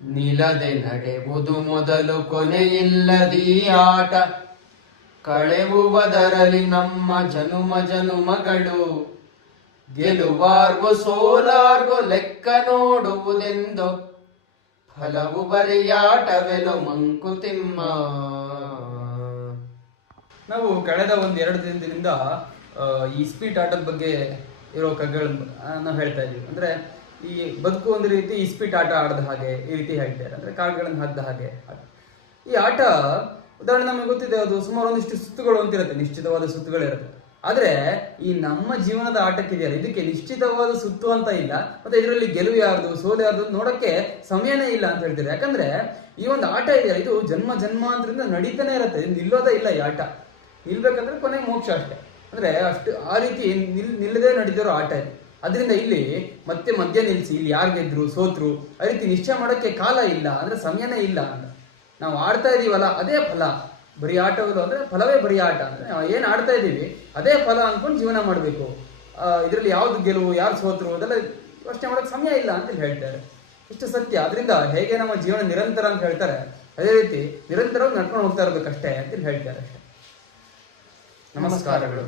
ನಿಲ್ಲದೆ ನಡೆವುದು ಮೊದಲು ಕೊನೆಯಿಲ್ಲದೀ ಆಟ. ಕಳೆಯುವುದರಲ್ಲಿ ನಮ್ಮ ಜನುಮ ಜನುಮಗಳು. ಗೆಲುವಾರ್ಗು ಸೋಲಾರ್ಗು ಲೆಕ್ಕ ನೋಡುವುದೆಂದು. ಫಲವು ಬರಿಯಾಟವೆಲು ಮಂಕುತಿಮ್ಮ. ನಾವು ಕಳೆದ ಒಂದೆರಡು ದಿನದಿಂದ ಈ ಸ್ಪೀಟ್ ಆಟದ ಬಗ್ಗೆ ಇರೋ ಕಗ್ಗಗಳನ್ನು ನಾವು ಹೇಳ್ತಾ ಇದ್ದೀವಿ. ಅಂದ್ರೆ ಈ ಬದುಕು ಒಂದು ರೀತಿ ಇಸ್ಪೀಟ್ ಆಟ ಆಡದ ಹಾಗೆ ಈ ರೀತಿ ಹೇಳ್ತಾರೆ. ಅಂದ್ರೆ ಕಾರ್ಡ್ಗಳನ್ನು ಹಾಕಿದ ಹಾಗೆ. ಈ ಆಟ ಉದಾಹರಣೆ ನಮಗೆ ಗೊತ್ತಿದೆ, ಅದು ಸುಮಾರು ಒಂದಿಷ್ಟು ಸುತ್ತುಗಳು ಅಂತಿರುತ್ತೆ, ನಿಶ್ಚಿತವಾದ ಸುತ್ತುಗಳಿರುತ್ತೆ. ಆದ್ರೆ ಈ ನಮ್ಮ ಜೀವನದ ಆಟಕ್ಕಿದೆಯಲ್ಲ, ಇದಕ್ಕೆ ನಿಶ್ಚಿತವಾದ ಸುತ್ತು ಅಂತ ಇಲ್ಲ, ಮತ್ತೆ ಇದರಲ್ಲಿ ಗೆಲುವು ಯಾರ್ದು ಸೋಲು ಯಾರ್ದು ನೋಡಕ್ಕೆ ಸಮಯನೇ ಇಲ್ಲ ಅಂತ ಹೇಳ್ತಾರೆ. ಯಾಕಂದ್ರೆ ಈ ಒಂದು ಆಟ ಇದೆಯಲ್ಲ, ಇದು ಜನ್ಮ ಜನ್ಮಾಂತರದಿಂದ ನಡೀತಾನೆ ಇರುತ್ತೆ, ನಿಲ್ಲೋದೇ ಇಲ್ಲ ಈ ಆಟ. ನಿಲ್ಬೇಕಂದ್ರೆ ಕೊನೆಗೆ ಮೋಕ್ಷ ಅಷ್ಟೇ. ಅಂದ್ರೆ ಅಷ್ಟು ಆ ರೀತಿ ನಿಲ್ಲದೆ ನಡೀತಿರೋ ಆಟ ಇದೆ. ಅದರಿಂದ ಇಲ್ಲಿ ಮತ್ತೆ ಮಧ್ಯ ನಿಲ್ಲಿಸಿ ಇಲ್ಲಿ ಯಾರು ಗೆದ್ರು ಸೋತ್ರು ಆ ರೀತಿ ನಿಶ್ಚಯ ಮಾಡೋಕ್ಕೆ ಕಾಲ ಇಲ್ಲ, ಅಂದ್ರೆ ಸಮಯನೇ ಇಲ್ಲ ಅಂತ. ನಾವು ಆಡ್ತಾ ಇದೀವಲ್ಲ ಅದೇ ಫಲ. ಬರೀ ಆಟಗಳು ಅಂದ್ರೆ ಫಲವೇ ಬರೀ ಆಟ. ಅಂದ್ರೆ ನಾವು ಏನ್ ಆಡ್ತಾ ಇದೀವಿ ಅದೇ ಫಲ ಅನ್ಕೊಂಡು ಜೀವನ ಮಾಡ್ಬೇಕು. ಇದರಲ್ಲಿ ಯಾವ್ದು ಗೆಲುವು ಯಾರು ಸೋತ್ರು ಅದೆಲ್ಲ ಯೋಚನೆ ಮಾಡೋಕೆ ಸಮಯ ಇಲ್ಲ ಅಂತ ಹೇಳ್ತಾರೆ. ಇಷ್ಟು ಸತ್ಯ. ಅದರಿಂದ ಹೇಗೆ ನಮ್ಮ ಜೀವನ ನಿರಂತರ ಅಂತ ಹೇಳ್ತಾರೆ, ಅದೇ ರೀತಿ ನಿರಂತರವಾಗಿ ನಡ್ಕೊಂಡು ಹೋಗ್ತಾ ಇರಬೇಕಷ್ಟೇ ಅಂತ ಹೇಳ್ತಾರೆ. ನಮಸ್ಕಾರಗಳು.